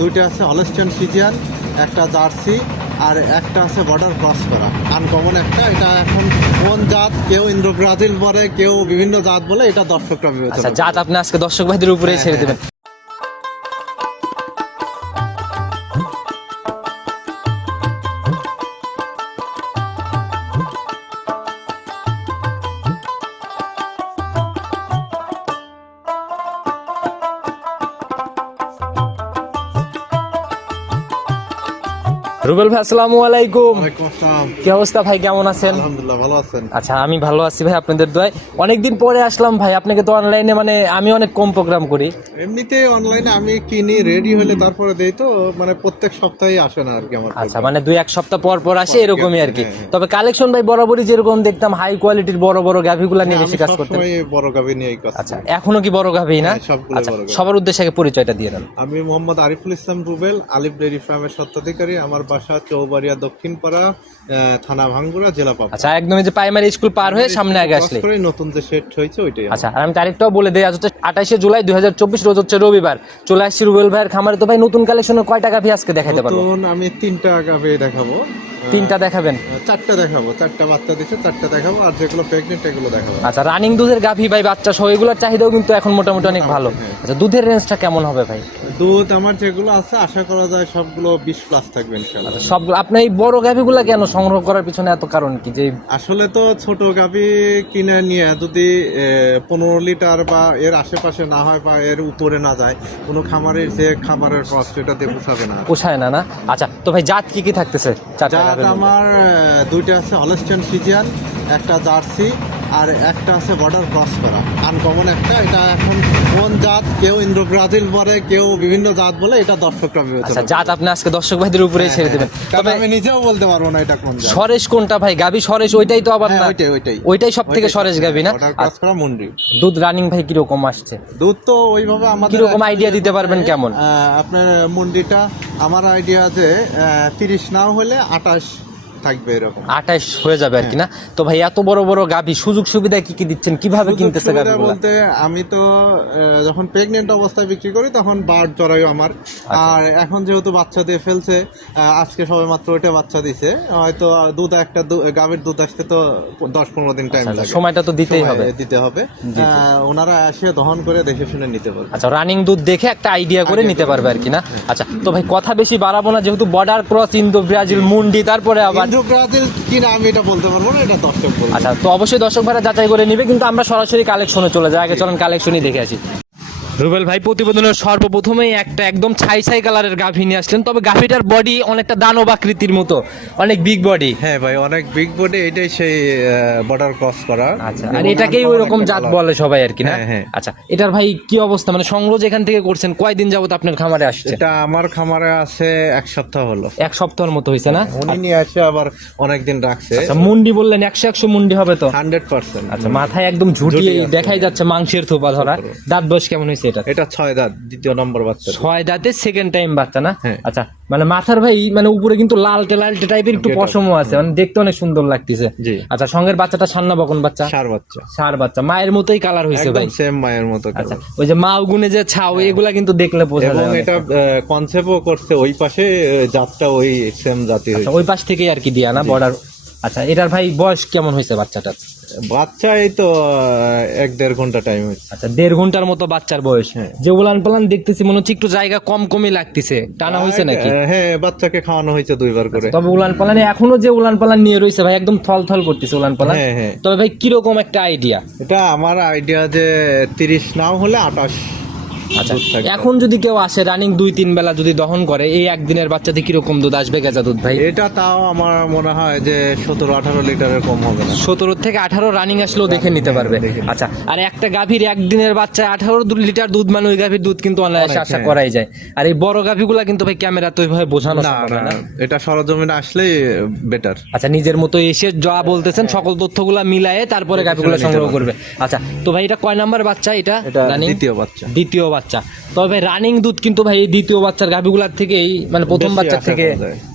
দুইটা আছে Holstein Friesian একটা জার্সি আর একটা আছে বর্ডার ক্রস করা। আনকমন একটা এটা এখন কোন জাত কেউ ইন্দ্র ব্রাজিল বলে কেউ বিভিন্ন জাত বলে এটা দর্শকরা আচ্ছা বিবেচনা জাত আপনি আজকে দর্শক ভাইদের উপরেই হ্যাঁ, ছেড়ে হ্যাঁ, দেবেন। রুবেল ভাই আসসালামু আলাইকুম। কি অবস্থা ভাই কেমন আছেন? আলহামদুলিল্লাহ ভালো আছেন। আচ্ছা আমি ভালো আছি ভাই আপনাদের দোয়ায়। অনেকদিন পরে আসলাম ভাই আপনাকে তো অনলাইনে মানে আমি অনেক কম প্রোগ্রাম করি। এমনিতে অনলাইনে আমি কিনি রেডি হলে তারপরে দেই তো মানে প্রত্যেক সপ্তাহে আসে না আর কি আমার আচ্ছা মানে দুই এক সপ্তাহ পর পর আসে এরকমই আর কি। হ্যাঁ, হ্যাঁ। তবে কালেকশন ভাই বরাবরই যেরকম দেখতাম হাই কোয়ালিটির বড় বড় গাভিগুলা নিয়ে হ্যাঁ, বেশি কাজ করতেন। সবসময় বড় গাভী নিয়েই কাজ আচ্ছা এখনও কি বড় গাভি না? আচ্ছা সবার উদ্দেশ্যে পরিচয়টা দিয়ে দেন। আমি মোহাম্মদ আরিফুল ইসলাম রুবেল আলিফ ডেয়ারি ফার্মের স্বত্বাধিকারী আমার বাসা চৌবাড়িয়া দক্ষিণপাড়া থানা ভাঙ্গুরা জেলা পাবনা। আচ্ছা একদম এই যে প্রাইমারি স্কুল পার হয়ে সামনে আগে আসলে। নতুন যে সেট হয়েছে ওইটাই আচ্ছা আর আমি তারিখটাও বলে দিই আজ হচ্ছে আঠাশে জুলাই দুই হাজার চব্বিশ রোজ হচ্ছে রবিবার। চলে আসছি রুবেল ভাইয়ের খামারে। তো ভাই নতুন কালেকশনের কয়টা গাভি আজকে দেখাতে পারব? নতুন আমি তিনটা গাভী দেখাবো। তিনটা দেখাবেন? চারটা দেখাবো চারটা বাচ্চা দিচ্ছে চারটা দেখাবো আর যেগুলো প্রেগনেন্ট এগুলো দেখাবো। আচ্ছা রানিং দুধের গাভি ভাই বাচ্চা সহ এগুলোর চাহিদাও কিন্তু এখন মোটামুটি অনেক ভালো। হ্যাঁ। আচ্ছা দুধের রেঞ্জটা কেমন হবে ভাই? দুধ আমার যেগুলো আছে আশা করা যায় সবগুলো বিশ প্লাস থাকবে আচ্ছা সব আপনি এই বড় গাভিগুলা কেন সংগ্রহ করার পিছনে এত কারণ কি? যে আসলে তো ছোট গাভি কিনে নিয়ে যদি পনেরো লিটার বা এর আশেপাশে না হয় বা এর উপরে না যায় কোনো খামারের যে খামারের কষ্ট দিয়ে পোষাবে না। পোষায় না না? আচ্ছা তো ভাই জাত কি কি থাকতেছে? জাত আমার দুইটা আছে হলস্টেন ফিজিয়ান একটা জার্সি আর একটা আছে বর্ডার ক্রস করা। আনকমন একটা এটা এখন কোন জাত কেউ ইন্দ্র ব্রাজিল বলে কেউ বিভিন্ন জাত বলে এটা দর্শকরা বিবেচনা আচ্ছা জাত আপনি আজকে দর্শক ভাইদের উপরেই ছেড়ে দেবেন। তবে আমি নিজেও বলতে পারব না এটা কোন জাত। সরেশ কোনটা ভাই? গাবি সরেশ ওইটাই তো আবার হ্যাঁ, না। ওইটাই ওইটাই। ওইটাই সব থেকে সরেশ গাবি না? আচ্ছা। ক্রস করা মুন্ডি। দুধ রানিং ভাই কীরকম আসছে? দুধ তো ওইভাবে আমাদের কীরকম idea দিতে পারবেন কেমন? আপনার মুন্ডিটা আমার আইডিয়া যে তিরিশ নাও হলে আঠাশ থাকবে এরকম। আঠাশ হয়ে যাবে আর কি না? তো ভাই এত বড় বড় গাভি সুযোগ সুবিধা কি কি দিচ্ছেন? কীভাবে কিনতেছে বলতে আমি তো যখন প্রেগনেন্ট অবস্থায় বিক্রি করি তখন বার্ড জরায়ু আমার। আচ্ছা। আর এখন যেহেতু বাচ্চা দিয়ে ফেলছে আজকে সবে মাত্র ওইটা বাচ্চা দিছে। হয়তো দুধ একটা গাভীর দুধ আসতে তো দশ পনেরো দিন টাইম আচ্ছা, লাগে। সময়টা তো দিতেই হবে। দিতে হবে। ওনারা এসে দহন করে দেখে শুনে নিতে পারবে। আচ্ছা রানিং দুধ দেখে একটা আইডিয়া করে নিতে পারবে আর কি না? আচ্ছা তো ভাই কথা বেশি বাড়াবো না যেহেতু বর্ডার ক্রস ইন্দো ব্রাজিল মুন্ডি তারপরে আবার ইন্দ্র কি কিনা আমি এটা বলতে পারব না এটা দর্শক আচ্ছা তো অবশ্যই দর্শক ভাড়া যাচাই করে নিবে কিন্তু আমরা সরাসরি কালেকশনে চলে যাই। আগে চলেন কালেকশনই দেখে আসি। রুবেল ভাই প্রতিবেদনের সর্বপ্রথমেই একটা একদম ছাই ছাই কালারের গাভী নিয়ে আসলেন। তবে গাভীটার বডি অনেকটা দানব আকৃতির মতো অনেক বিগ বডি হ্যাঁ ভাই অনেক বিগ বডি এটাই সেই বর্ডার ক্রস করা। আচ্ছা আর এটাকেই ওই রকম জাত বলে সবাই আর কি না? হ্যাঁ, হ্যাঁ। আচ্ছা এটার ভাই কি অবস্থা? মানে সংগ্রহ যেখান থেকে করছেন কয়দিন যাবত আপনার খামারে আসছে? এটা আমার খামারে আছে এক সপ্তাহ হলো। এক সপ্তাহের মতো হয়েছে না? উনি নিয়ে আসে আবার অনেক দিন রাখছে। আচ্ছা মুন্ডি বললেন একশো একশো মুন্ডি হবে তো? Hundred percent. আচ্ছা মাথায় একদম ঝুটিয়ে দেখাই যাচ্ছে মাংসের থোপা ধরা। দাঁত বয়স কেমন হয়েছে? এটা। এটা ছয় দাঁত দ্বিতীয় নম্বর বাচ্চা ছয় দাঁতে সেকেন্ড টাইম বাচ্চা না? হ্যাঁ। আচ্ছা মানে মাথার ভাই মানে উপরে কিন্তু লালটে লালটে টাইপের একটু পশমও আছে মানে দেখতে অনেক সুন্দর লাগতেছে। আচ্ছা সঙ্গের বাচ্চাটা সান্না বকন বাচ্চা? সার বাচ্চা। সার বাচ্চা। মায়ের মতোই কালার হয়েছে ভাই। সেম মায়ের মতো আচ্ছা ওই যে মা গুনে যে ছাও এগুলা কিন্তু দেখলে বোঝা যায় অনেক। এটা কনসেপ্টও করছে ওই পাশে জাতটা ওই সেম জাতি হয়েছে ওই পাশ থেকেই আর কি দিয়া না বর্ডার আচ্ছা এটার ভাই বয়স কেমন হয়েছে বাচ্চাটার? বাচ্চা এই তো এক দেড় ঘণ্টা টাইম হয়েছে। আচ্ছা দেড় ঘণ্টার মতো বাচ্চার বয়স। হ্যাঁ। যে উলান পালান দেখতেছি মনে হচ্ছে একটু জায়গা কম কমই লাগতেছে। টানা হয়েছে নাকি? হ্যাঁ বাচ্চাকে খাওয়ানো হয়েছে দুইবার করে। তবে উলান পালানে এখনও যে উলান পালান নিয়ে রয়েছে ভাই একদম থল থল করতেছে উলান পালান। হ্যাঁ, হ্যাঁ। তবে ভাই কীরকম একটা আইডিয়া এটা আমার আইডিয়া যে তিরিশ নাও হলে আঠাশ। আচ্ছা। এখন যদি কেউ আসে রানিং দুই তিন বেলা যদি দহন করে এই একদিনের বাচ্চাতে কীরকম দুধ আসবে গেজা দুধ ভাই? এটা তাও আমার মনে হয় যে সতেরো আঠারো লিটারের কম হবে না। সতেরো থেকে আঠারো রানিং আসলেও দেখে নিতে পারবে। আচ্ছা আর একটা গাভীর একদিনের বাচ্চা আঠারো লিটার দুধ মানে ওই গাভীর দুধ কিন্তু অনায়াসে অনেক, আশা হ্যাঁ। করাই যায়। আর এই বড় গাভীগুলা কিন্তু ভাই ক্যামেরা তো ওইভাবে বোঝানো না হয় এটা সরজমিনে আসলেই বেটার আচ্ছা নিজের মতো এসে যা বলতেছেন সকল তথ্যগুলা মিলায়ে তারপরে গাভীগুলো সংগ্রহ করবে। আচ্ছা তো ভাই এটা কয় নাম্বার বাচ্চা এটা এটা দ্বিতীয় বাচ্চা। দ্বিতীয় বাচ্চা। বাচ্চা। তবে রানিং দুধ কিন্তু ভাই এই দ্বিতীয় বাচ্চার গাভিগুলার থেকেই মানে প্রথম বাচ্চার থেকে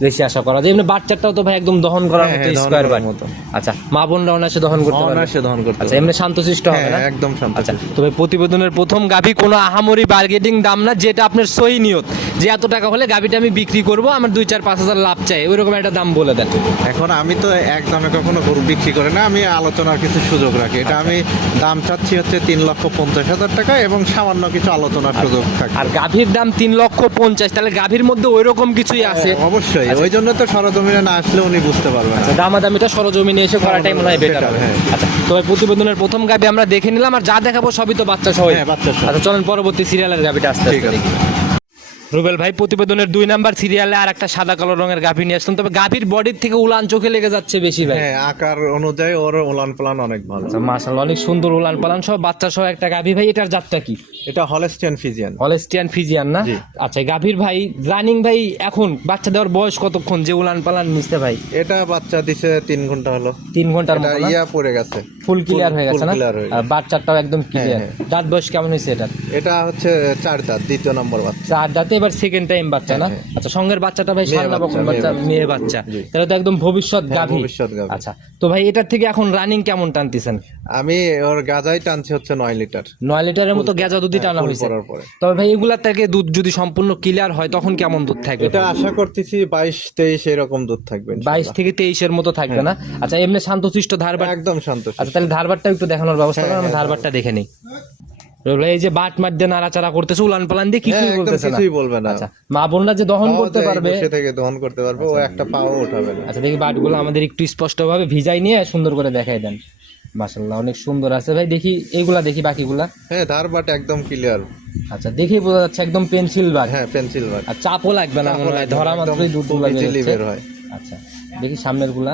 বেশি আশা করা যায়। এমনি বাচ্চাটাও তো ভাই একদম দহন করার হ্যাঁ, মতো হ্যাঁ, স্কোয়ার বার মতো। আচ্ছা মা বোনরা অনায়াসে দহন করতে পারবে। অনায়াসে দহন করতে আচ্ছা। এমনি শান্তশিষ্ট হবে হ্যাঁ না? একদম শান্ত আচ্ছা তবে প্রতিবেদনের প্রথম গাভি কোনো আহামরি বার্গেটিং দাম না যেটা আপনার সই নিয়ত। যে এত টাকা হলে গাভিটা আমি বিক্রি করব আমার দুই চার পাঁচ হাজার লাভ চাই। ওইরকম একটা দাম বলে দেন। এখন আমি তো এক দামে কখনো গরু বিক্রি করি না আমি আলোচনার কিছু সুযোগ রাখি। এটা আমি দাম চাচ্ছি হচ্ছে তিন লক্ষ পঞ্চাশ হাজার টাকা এবং সামান্য কিছু আলোচনার সুযোগ থাকে। আর গাভীর দাম তিন লক্ষ পঞ্চাশ তাহলে গাভীর মধ্যে ওই রকম কিছুই আছে? হ্যাঁ, অবশ্যই ওই জন্য তো সরজমিনে না আসলে উনি বুঝতে পারবেন আচ্ছা দামাদামিটা সরজমিনে এসে করাটাই মনে হয় বেটার হ্যাঁ। আচ্ছা তবে প্রতিবেদনের প্রথম গাভী আমরা দেখে নিলাম আর যা দেখাবো সবই তো বাচ্চা সবাই হ্যাঁ, বাচ্চা আচ্ছা চলেন পরবর্তী সিরিয়ালের গাভিটা আসতে ঠিক আছে। রুবেল ভাই প্রতিবেদনের দুই নাম্বার সিরিয়ালে আর একটা সাদা কালো রঙের গাভি নিয়ে আসলাম। তবে গাভির বডির থেকে উলান চোখে লেগে যাচ্ছে বেশি ভাই হ্যাঁ আকার অনুযায়ী ওর ওলান পালান অনেক ভালো। আচ্ছা মাশাআল্লাহ অনেক সুন্দর উলান পালান সহ বাচ্চা সহ একটা গাভি। ভাই এটার জাতটা কি? এটা হলেস্টিয়ান ফিজিয়ান হলেস্টিয়ান ফিজিয়ান না? আচ্ছা গাভীর ভাই রানিং ভাই এখন বাচ্চা দেওয়ার বয়স কতক্ষণ যে উলান পালান মিশতে ভাই? এটা বাচ্চা দিছে তিন ঘণ্টা হলো। তিন ঘণ্টার মতো ইয়া পড়ে গেছে। ফুল ক্লিয়ার হয়ে গেছে না? বাচ্চাটাও একদম ক্লিয়ার হ্যাঁ। দাঁত বয়স কেমন হয়েছে এটা এটা হচ্ছে চার দাঁত দ্বিতীয় নম্বর বাচ্চা। চার দাঁতে এবার সেকেন্ড টাইম বাচ্চা না? হ্যাঁ, আচ্ছা সঙ্গের বাচ্চাটা ভাই সান্না বকন বাচ্চা, মেয়ে বাচ্চা। তাহলে তো একদম ভবিষ্যৎ হ্যাঁ, গাভী। ভবিষ্যৎ গাভী। আচ্ছা তো ভাই এটার থেকে এখন রানিং কেমন টানতেছেন? আমি ওর গাজাই টানছি হচ্ছে নয় লিটার। নয় লিটারের মতো গেজা দুধই টানা হয়েছে। তবে ভাই এগুলার থেকে দুধ যদি সম্পূর্ণ ক্লিয়ার হয় তখন কেমন দুধ থাকবে? এটা আশা করতেছি বাইশ তেইশ এরকম দুধ থাকবে ইনশাআল্লাহ। বাইশ থেকে তেইশের মতো থাকবে না? আচ্ছা এমনি শান্তশিষ্ট ধারবার একদম সন্তোষ আচ্ছা তাহলে ধারবারটা একটু দেখানোর ব্যবস্থা হ্যাঁ, করেন আমি হ্যাঁ, ধারবারটা দেখে নিই। এই যে বাট মার দিয়ে নাড়াচাড়া করতেছে উলান পালান দিয়ে হ্যাঁ, কিছুই বলতেছে না। কিছুই বলবে না। আচ্ছা মা বোনরা যে দহন করতে পারবে। বসে থেকে দহন করতে পারবে ও একটা পাও উঠাবে না। আচ্ছা দেখি বাটগুলো আমাদের একটু স্পষ্টভাবে ভিজাই নিয়ে সুন্দর করে দেখাই দেন। মাশাল্লাহ অনেক সুন্দর আছে। ভাই দেখি এইগুলা দেখি বাকিগুলা। হ্যাঁ ধার বাট একদম ক্লিয়ার আচ্ছা দেখেই বোঝা যাচ্ছে একদম পেন্সিল বাট। হ্যাঁ পেন্সিল বাট। আর চাপও লাগবে না মনে হয় ধরা মাত্রই দুধ বের হয়। আচ্ছা দেখি সামনেরগুলা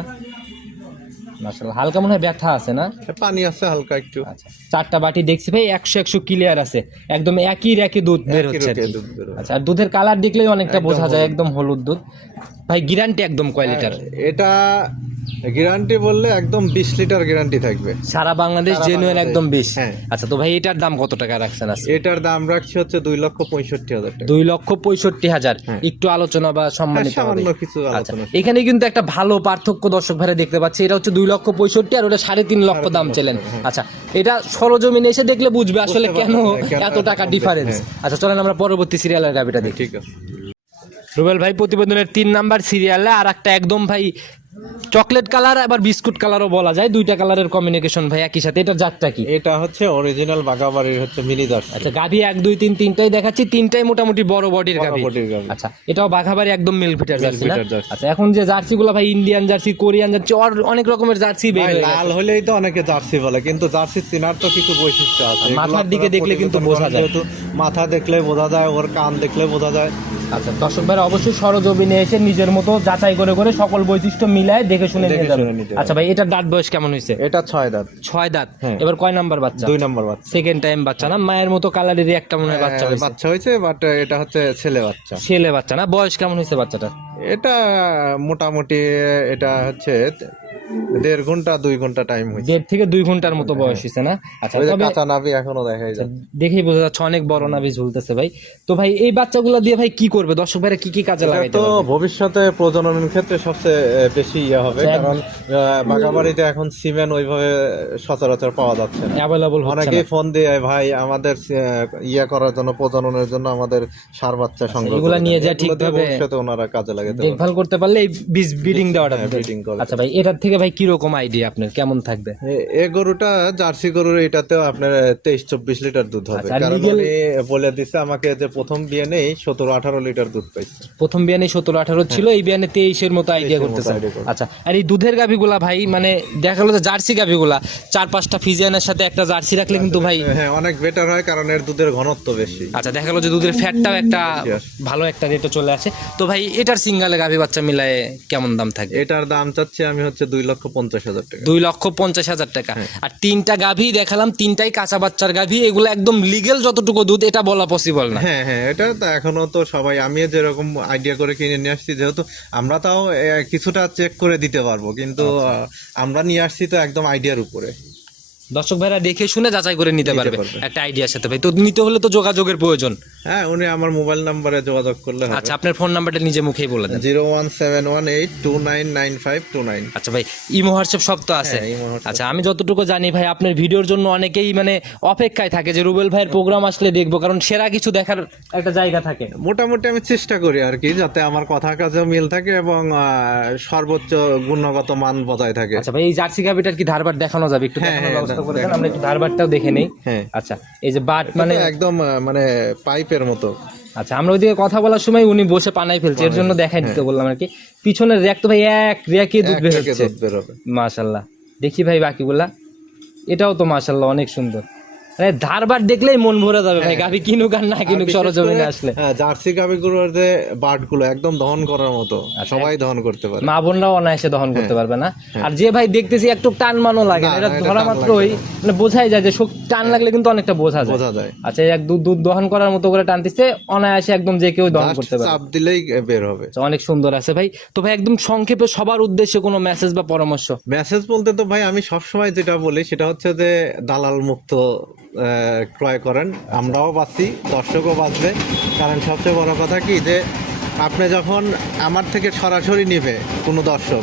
মাশাল্লাহ হালকা মনে হয় ব্যথা আছে না? পানি আছে হালকা একটু। আচ্ছা চারটা বাটি দেখছি ভাই একশো একশো ক্লিয়ার আছে। একদম একই একই দুধ বের হচ্ছে। হয়। আচ্ছা আর দুধের কালার দেখলেই অনেকটা বোঝা যায় একদম হলুদ দুধ। ভাই গিরান্টি একদম কয় লিটার এটা গ্যারান্টি বললে একদম বিশ লিটার গ্যারান্টি থাকবে। সারা বাংলাদেশ জেনুইন একদম বেশ? হ্যাঁ। আচ্ছা তো ভাই এটার দাম কত টাকা রাখছেন আজকে? এটার দাম রাখছি হচ্ছে দুই লক্ষ পঁয়ষট্টি হাজার টাকা। দুই লক্ষ পঁয়ষট্টি হাজার। হ্যাঁ। একটু আলোচনা বা সম্মানিত হ্যাঁ, সামান্য কিছু আচ্ছা আলোচনা। এখানে কিন্তু একটা ভালো পার্থক্য দর্শক ভাইরা দেখতে পাচ্ছি। এটা হচ্ছে দুই লক্ষ পঁয়ষট্টি আর ওটা সাড়ে তিন লক্ষ দাম ছিলেন আচ্ছা এটা সরজমিনে এসে দেখলে বুঝবে আসলে কেন এত টাকা ডিফারেন্স। আচ্ছা চলেন আমরা পরবর্তী সিরিয়ালের গাবিটা দেখি। ঠিক আছে। রুবেল ভাই প্রতিবেদনের তিন নাম্বার সিরিয়ালে আর একটা একদম ভাই চকলেট কালার আবার বিস্কুট কালারও বলা যায়। দুইটা কালারের কমিউনিকেশন ভাই একই সাথে। এটার জাতটা কি? এটা হচ্ছে অরিজিনাল বাগাবাড়ির হচ্ছে মিনি জার্সি আচ্ছা গাভি এক দুই তিন তিনটাই দেখাচ্ছি। তিনটাই মোটামুটি বড় বডির বড় গাভি। আচ্ছা এটাও বাঘাবাড়ি একদম মিল ফিটার জার্সি না? আচ্ছা এখন যে জার্সি গুলো ভাই ইন্ডিয়ান জার্সি কোরিয়ান জার্সি আর অনেক রকমের জার্সি বের ভাই, হয়ে লাল হলেই তো অনেকে জার্সি বলে কিন্তু জার্সি চেনার তো কিছু বৈশিষ্ট্য আছে। মাথার দিকে দেখলে কিন্তু বোঝা যায়। মাথা দেখলে বোঝা যায় ওর কান দেখলে বোঝা যায়। আচ্ছা দর্শক ভাইরা অবশ্যই সরজমিনে এসে নিজের মতো যাচাই করে করে সকল বৈশিষ্ট্য মিলায় দেখে শুনে নিয়ে যাবেন হবে। আচ্ছা ভাই এটা দাঁত বয়স কেমন হয়েছে এটা ছয় দাঁত। ছয় দাঁত? হ্যাঁ। এবার কয় নাম্বার বাচ্চা? দুই নাম্বার বাচ্চা। সেকেন্ড টাইম বাচ্চা না? মায়ের মতো কালারেরই একটা মনে হয় বাচ্চা হ্যাঁ, হয়েছে বাচ্চা হয়েছে বাট এটা হচ্ছে ছেলে বাচ্চা। ছেলে বাচ্চা না? বয়স কেমন হয়েছে বাচ্চাটা এটা মোটামুটি এটা হচ্ছে দেড় ঘণ্টা দুই ঘণ্টা টাইম হয়েছে। দেড় থেকে দুই ঘণ্টার মতো বয়স হয়েছে না? আচ্ছা তবে কাঁচা নাভি এখনও দেখাই যায়। দেখেই বোঝা যাচ্ছে অনেক বড় নাভি ঝুলতেছে ভাই। তো ভাই এই বাচ্চাগুলো দিয়ে ভাই কি করবে? দর্শক ভাইরা কি কি কাজে লাগাইতে তো ভবিষ্যতে প্রজননের ক্ষেত্রে সবচেয়ে বেশি ইয়ে হবে। আচ্ছা, কারণ বাগাবাড়িতে এখন সিমেন্ট ওইভাবে সচরাচর পাওয়া যাচ্ছে না। অ্যাভেলেবল অনেকেই ফোন দিয়ে ভাই আমাদের ইয়ে করার জন্য প্রজননের জন্য আমাদের সার বাচ্চা সংগ্রহ এগুলা নিয়ে। যায় ঠিকভাবে। ভবিষ্যতে ওনারা কাজে লাগাতে দেখভাল করতে পারলে এই বীজ ব্রিডিং দেওয়াটা হ্যাঁ, দিতে- breeding করে। আচ্ছা ভাই এটার থেকে ভাই কি রকম আইডিয়া আপনার? কেমন থাকবে? এ- এ গরুটা জার্সি গরুর এটাতেও আপনার তেইশ চব্বিশ লিটার দুধ হবে। আচ্ছা, আর কারণ উনি বলে দিচ্ছে আমাকে যে প্রথম বিয়ে নেই সতেরো আঠারো লিটার দুধ পাইছে। প্রথম বিয়ানে সতেরো আঠারো ছিল এই বিয়ানে তেইশের 23 এর মতো করতেছে। idea আচ্ছা আর এই দুধের গাভিগুলা ভাই মানে দেখা গেলো যে জার্সি গাভিগুলা চার পাঁচটা ফিজিয়ানের সাথে একটা জার্সি রাখলে কিন্তু ভাই হ্যাঁ অনেক বেটার হয় কারণ এর দুধের ঘনত্ব বেশি। আচ্ছা দেখা গেলো যে দুধের ফ্যাটটাও একটা ভালো একটা রেটে চলে আসে। তো ভাই এটার সিঙ্গালে গাভি বাচ্চা মিলায়ে কেমন দাম থাকে? এটার দাম চাচ্ছি আমি হচ্ছে দুই লক্ষ পঞ্চাশ হাজার টাকা। দুই লক্ষ পঞ্চাশ হাজার টাকা। হ্যাঁ। আর তিনটা গাভি দেখালাম তিনটাই কাঁচা বাচ্চার গাভি এগুলো একদম লিগেল যতটুকু দুধ এটা বলা পসিবল না। হ্যাঁ হ্যাঁ এটা তো এখনও তো সবাই আমি যেরকম আইডিয়া করে কিনে নিয়ে আসছি যেহেতু আমরা তাও কিছুটা চেক করে দিতে পারব কিন্তু আচ্ছা। আমরা নিয়ে আসছি তো একদম আইডিয়ার উপরে। দর্শক ভাইরা দেখে শুনে যাচাই করে নিতে পারবে। একটা আইডিয়ার সাথে। ভাই তো নিতে হলে তো যোগাযোগের প্রয়োজন। হ্যাঁ উনি আমার মোবাইল নাম্বারে যোগাযোগ করলে হবে। আচ্ছা আপনার ফোন নাম্বারটা নিজে মুখেই বলে দেন। Zero one seven one eight two nine nine five two nine. আচ্ছা ভাই ইমো হোয়াটসঅ্যাপ সব তো আছে। হ্যাঁ, আচ্ছা আমি যতটুকু জানি ভাই আপনার ভিডিওর জন্য অনেকেই মানে অপেক্ষায় থাকে যে রুবেল ভাইয়ের প্রোগ্রাম আসলে দেখব কারণ সেরা কিছু দেখার একটা জায়গা থাকে। মোটামুটি আমি চেষ্টা করি আর কি যাতে আমার কথা কাছেও মিল থাকে এবং সর্বোচ্চ গুণগত মান বজায় থাকে। আচ্ছা ভাই এই জার্সি গাভিটার কি ধারবার দেখানো যাবে? একটু হ্যাঁ, হ্যাঁ, করে দেন আমরা একটু ধারবারটাও দেখে নেই। হ্যাঁ। আচ্ছা এই যে বাট মানে একদম মানে পাইপের মতো। আচ্ছা আমরা ওইদিকে কথা বলার সময় উনি বসে পানাই ফেলছে এর জন্য দেখাই দিতে বললাম আর কি। পিছনের র্যাক তো ভাই এক র্যাকে দুধ হ্যাঁ। বের হচ্ছে মাশাল্লাহ। দেখি ভাই বাকিগুলা। এটাও তো মাশাল্লাহ অনেক সুন্দর। মানে ধারবার দেখলেই মন ভরে যাবে ভাই গাভি কিনুক আর না কিনুক সরজমিনে আসলে। হ্যাঁ, জার্সি গাভিগুলোর যে বাটগুলো একদম দহন করার মতো আচ্ছা, সবাই দহন করতে পারে। মা বোনরাও অনায়াসে দহন করতে পারবে না? আর যে ভাই দেখতেছি একটু টান মানও লাগে হ্যাঁ। এটা ধরা মাত্রই মানে বোঝাই যায় যে টান লাগলে কিন্তু অনেকটা বোঝা যায়। বোঝা যায়। আচ্ছা এক দুধ দুধ দহন করার মতো করে টানতেছে অনায়াসে একদম যে কেউ দহন করতে পারে চাপ দিলেই বের হবে। আচ্ছা, অনেক সুন্দর আছে ভাই। তো ভাই একদম সংক্ষেপে সবার উদ্দেশ্যে কোনো মেসেজ বা পরামর্শ? মেসেজ বলতে তো ভাই আমি সবসময় যেটা বলি সেটা হচ্ছে যে দালাল মুক্ত ক্রয় করেন। আমরাও বাঁচি দর্শকও বাঁচবে। কারণ সবচেয়ে বড় কথা কি যে আপনি যখন আমার থেকে সরাসরি নিবে কোনো দর্শক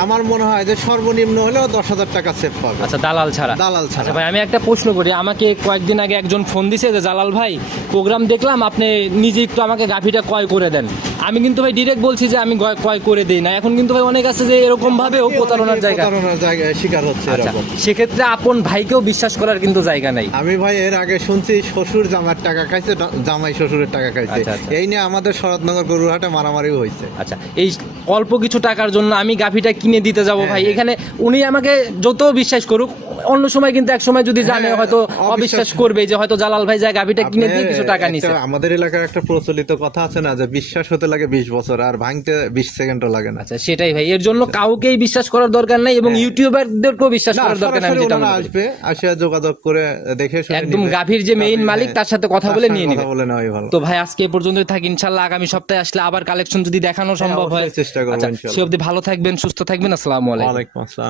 আমার মনে হয় যে সর্বনিম্ন হলেও দশ হাজার টাকা সেভ পাবে আচ্ছা দালাল ছাড়া। দালাল আচ্ছা ছাড়া ভাই আমি একটা প্রশ্ন করি আমাকে কয়েকদিন আগে একজন ফোন দিছে যে জালাল ভাই প্রোগ্রাম দেখলাম আপনি নিজে একটু আমাকে গাভিটা ক্রয় করে দেন। আমি কিন্তু ভাই ডিরেক্ট বলছি যে আমি গয়- ক্রয় করে দিই না। এখন কিন্তু ভাই অনেক আছে যে এরকম ভাবেও প্রতারণার জায়গা। প্রতারণার জায়গায় শিকার হচ্ছে আচ্ছা এরকম। সেক্ষেত্রে আপন ভাইকেও বিশ্বাস করার কিন্তু জায়গা নাই। আমি ভাই এর আগে শুনছি শ্বশুর জামার টাকা খাইছে জামাই শ্বশুরের টাকা খাইছে। আচ্ছা, আচ্ছা। এই নিয়ে আমাদের শরৎনগর গরুরহাটে মারামারিও হয়েছে। আচ্ছা এই অল্প কিছু টাকার জন্য আমি গাভিটা কিনে দিতে যাব হ্যাঁ, ভাই। এখানে উনি আমাকে যত বিশ্বাস করুক অন্য সময় কিন্তু এক সময় যদি জানে হ্যাঁ, হয়তো অবিশ্বাস- করবে যে হয়তো জালাল ভাই যায় গাভিটা কিনে দিয়ে কিছু টাকা নিছে। আমাদের এলাকার একটা প্রচলিত কথা আছে না যে বিশ্বাস হতে লাগে বিশ বছর আর ভাঙতে বিশ সেকেন্ডও লাগে না। আচ্ছা সেটাই ভাই। এর জন্য কাউকেই বিশ্বাস করার দরকার নাই এবং ইউটিউবারদেরকেও বিশ্বাস হ্যাঁ। করার দরকার নাই যেটা মনে আসবে আসিয়া যোগাযোগ করে দেখে শুনে একদম। গাভীর যে মেইন মালিক হ্যাঁ, তার সাথে কথা বলে নিয়ে নিবে। বলে নেওয়াই ভালো। তো ভাই আজকে এ পর্যন্তই থাকি ইনশাল্লাহ আগামী সপ্তাহে আসলে আবার কালেকশন যদি দেখানো সম্ভব হয়। চেষ্টা করব আচ্ছা ইনশাল্লাহ। সে অবধি ভালো থাকবেন সুস্থ থাকবেন আসসালামু আলাইকুম। ওয়ালাইকুম আসসালাম।